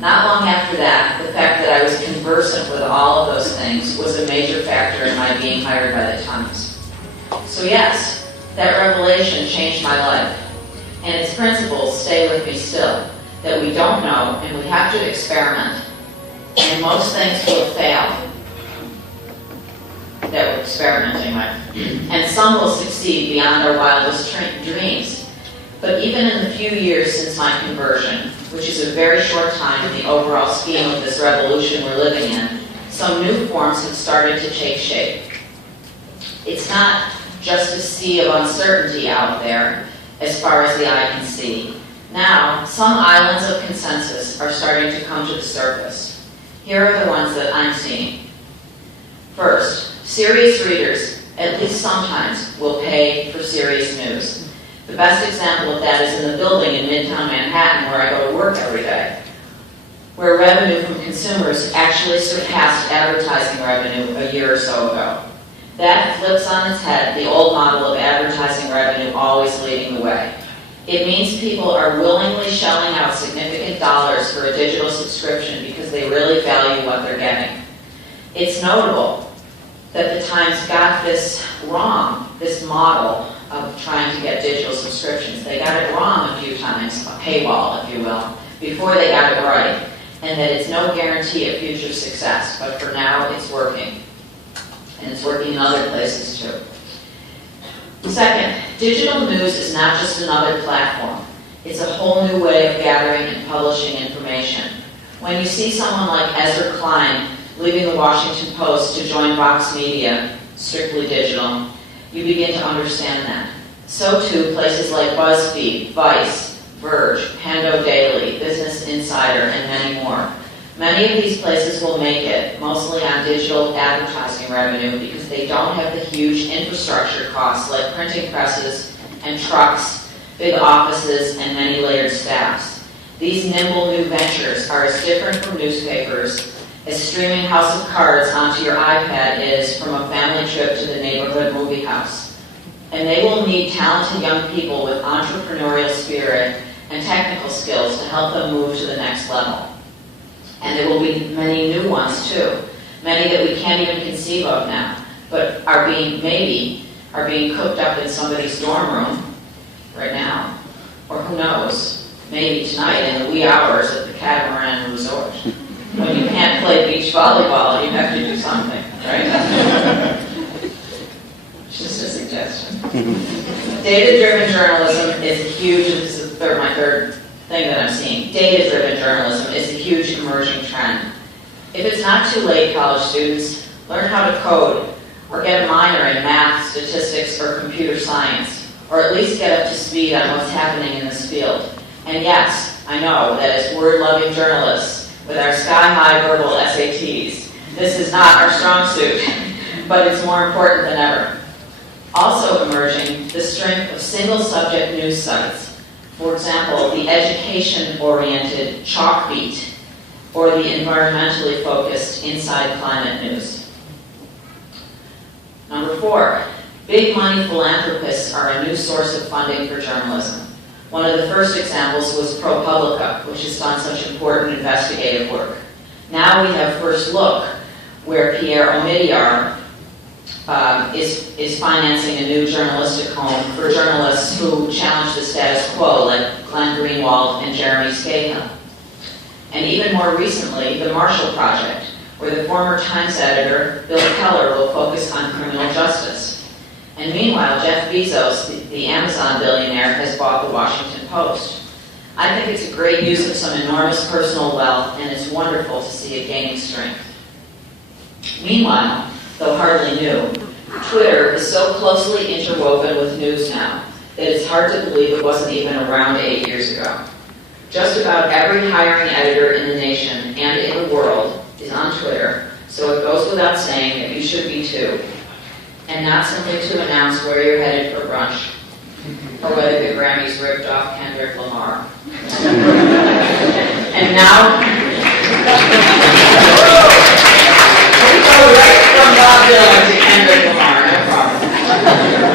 Not long after that, the fact that I was conversant with all of those things was a major factor in my being hired by the Times. So yes, that revelation changed my life, and its principles stay with me still, that we don't know and we have to experiment, and most things will fail that we're experimenting with, and some will succeed beyond our wildest dreams. But even in the few years since my conversion, which is a very short time in the overall scheme of this revolution we're living in, some new forms have started to take shape. It's not just a sea of uncertainty out there as far as the eye can see. Now, some islands of consensus are starting to come to the surface. Here are the ones that I'm seeing. First, serious readers, at least sometimes, will pay for serious news. The best example of that is in the building in Midtown Manhattan where I go to work every day, where revenue from consumers actually surpassed advertising revenue a year or so ago. That flips on its head the old model of advertising revenue always leading the way. It means people are willingly shelling out significant dollars for a digital subscription because they really value what they're getting. It's notable that the Times got this wrong, this model of trying to get digital subscriptions. They got it wrong a few times, a paywall, if you will, before they got it right, and that it's no guarantee of future success, but for now it's working. And it's working in other places too. Second, digital news is not just another platform. It's a whole new way of gathering and publishing information. When you see someone like Ezra Klein leaving the Washington Post to join Vox Media, strictly digital, you begin to understand that. So too, places like BuzzFeed, Vice, Verge, Pando Daily, Business Insider, and many more. Many of these places will make it, mostly on digital advertising revenue, because they don't have the huge infrastructure costs like printing presses and trucks, big offices, and many layered staffs. These nimble new ventures are as different from newspapers as streaming House of Cards onto your iPad is from a family trip to the neighborhood movie house. And they will need talented young people with entrepreneurial spirit and technical skills to help them move to the next level. And there will be many new ones too, many that we can't even conceive of now, but are being cooked up in somebody's dorm room right now, or who knows, maybe tonight in the wee hours at the Catamaran Resort. When you can't play beach volleyball, you have to do something, right? Just a suggestion. Data-driven journalism is huge. This is my third thing that I'm seeing. Data-driven journalism is a huge emerging trend. If it's not too late, college students, learn how to code, or get a minor in math, statistics, or computer science, or at least get up to speed on what's happening in this field. And yes, I know that as word-loving journalists, with our sky-high verbal SATs, this is not our strong suit, but it's more important than ever. Also emerging, the strength of single-subject news sites. For example, the education-oriented Chalkbeat, or the environmentally focused Inside Climate News. Number 4, big money philanthropists are a new source of funding for journalism. One of the first examples was ProPublica, which has done such important investigative work. Now we have First Look, where Pierre Omidyar is financing a new journalistic home for journalists who challenge the status quo, like Glenn Greenwald and Jeremy Scahill. And even more recently, the Marshall Project, where the former Times editor, Bill Keller, will focus on criminal justice. And meanwhile, Jeff Bezos, the Amazon billionaire, has bought the Washington Post. I think it's a great use of some enormous personal wealth, and it's wonderful to see it gaining strength. Meanwhile, though hardly new, Twitter is so closely interwoven with news now that it's hard to believe it wasn't even around 8 years ago. Just about every hiring editor in the nation and in the world is on Twitter, so it goes without saying that you should be too. And not simply to announce where you're headed for brunch, or whether the Grammys ripped off Kendrick Lamar. And now, we go right from Bob Dylan to Kendrick Lamar, no problem.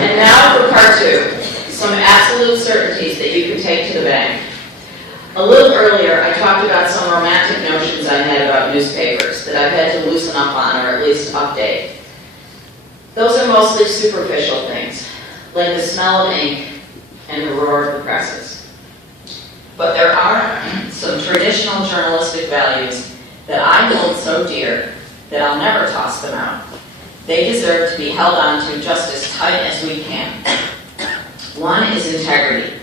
And now for part 2, some absolute certainties that you can take to the bank. A little earlier, I talked about some romantic newspapers that I've had to loosen up on, or at least update. Those are mostly superficial things, like the smell of ink and the roar of the presses. But there are some traditional journalistic values that I hold so dear that I'll never toss them out. They deserve to be held on to just as tight as we can. One is integrity.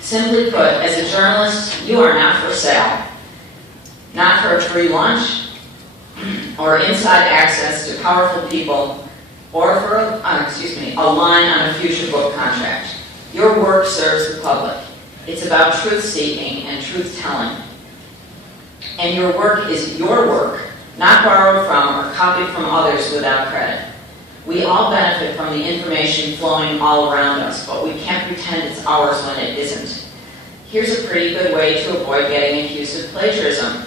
Simply put, as a journalist, you are not for sale. Not for a free lunch, or inside access to powerful people, or for a line on a future book contract. Your work serves the public. It's about truth-seeking and truth-telling. And your work is your work, not borrowed from or copied from others without credit. We all benefit from the information flowing all around us, but we can't pretend it's ours when it isn't. Here's a pretty good way to avoid getting accused of plagiarism.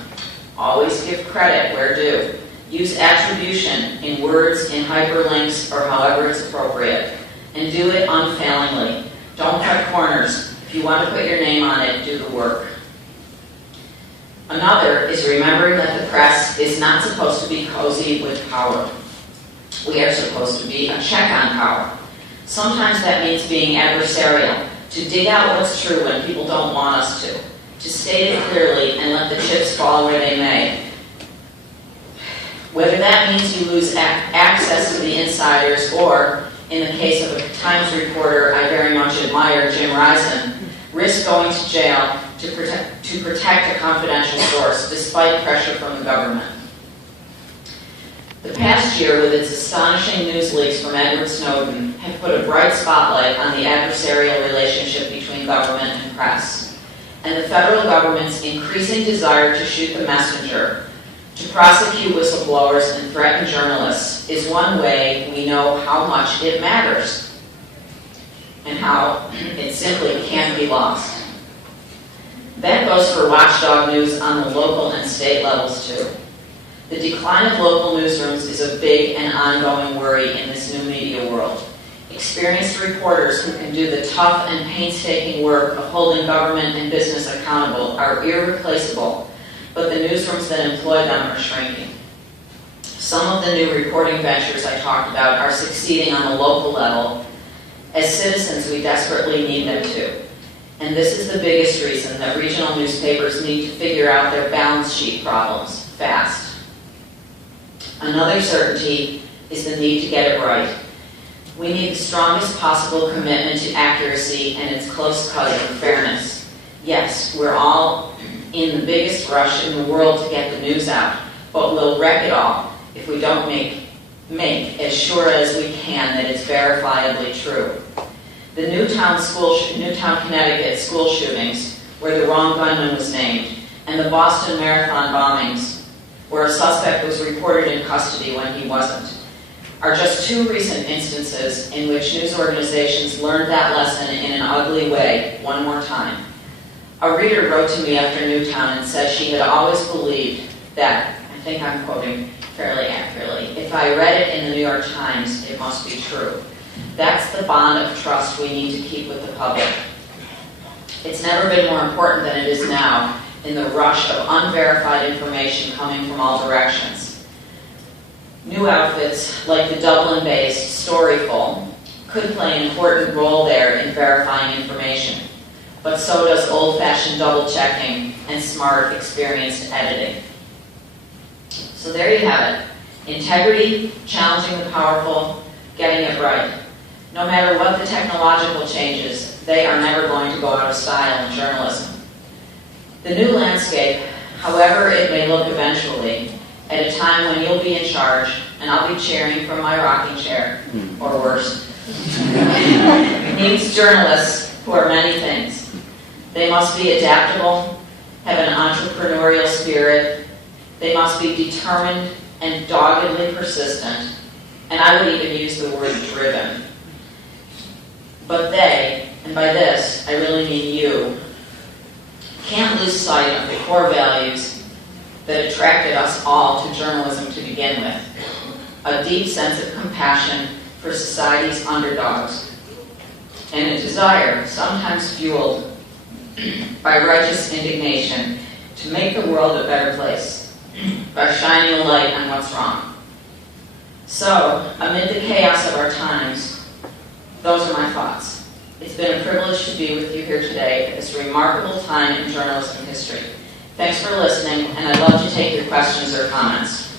Always give credit where due. Use attribution in words, in hyperlinks, or however it's appropriate. And do it unfailingly. Don't cut corners. If you want to put your name on it, do the work. Another is remembering that the press is not supposed to be cozy with power. We are supposed to be a check on power. Sometimes that means being adversarial, to dig out what's true when people don't want us to state it clearly and let the chips fall where they may. Whether that means you lose access to the insiders, or, in the case of a Times reporter I very much admire, Jim Risen, risk going to jail to protect a confidential source despite pressure from the government. The past year, with its astonishing news leaks from Edward Snowden, have put a bright spotlight on the adversarial relationship between government and press, and the federal government's increasing desire to shoot the messenger, to prosecute whistleblowers and threaten journalists, is one way we know how much it matters and how it simply can't be lost. That goes for watchdog news on the local and state levels too. The decline of local newsrooms is a big and ongoing worry in this new media world. Experienced reporters who can do the tough and painstaking work of holding government and business accountable are irreplaceable, but the newsrooms that employ them are shrinking. Some of the new reporting ventures I talked about are succeeding on the local level. As citizens, we desperately need them too. And this is the biggest reason that regional newspapers need to figure out their balance sheet problems fast. Another certainty is the need to get it right. We need the strongest possible commitment to accuracy and its close cousin, fairness. Yes, we're all in the biggest rush in the world to get the news out, but we'll wreck it all if we don't make as sure as we can that it's verifiably true. The Newtown, Connecticut school shootings, where the wrong gunman was named, and the Boston Marathon bombings, where a suspect was reported in custody when he wasn't, are just two recent instances in which news organizations learned that lesson in an ugly way one more time. A reader wrote to me after Newtown and said she had always believed that, I think I'm quoting fairly accurately, if I read it in the New York Times, it must be true. That's the bond of trust we need to keep with the public. It's never been more important than it is now in the rush of unverified information coming from all directions. New outfits like the Dublin-based Storyful could play an important role there in verifying information, but so does old-fashioned double-checking and smart, experienced editing. So there you have it. Integrity, challenging the powerful, getting it right. No matter what the technological changes, they are never going to go out of style in journalism. The new landscape, however it may look eventually, at a time when you'll be in charge, and I'll be cheering from my rocking chair, or worse, needs journalists who are many things. They must be adaptable, have an entrepreneurial spirit, they must be determined and doggedly persistent, and I would even use the word driven. But they, and by this I really mean you, can't lose sight of the core values that attracted us all to journalism to begin with. A deep sense of compassion for society's underdogs, and a desire, sometimes fueled by righteous indignation, to make the world a better place. by shining a light on what's wrong. So, amid the chaos of our times, those are my thoughts. It's been a privilege to be with you here today at this remarkable time in journalism history. Thanks for listening, and I'd love to take your questions or comments.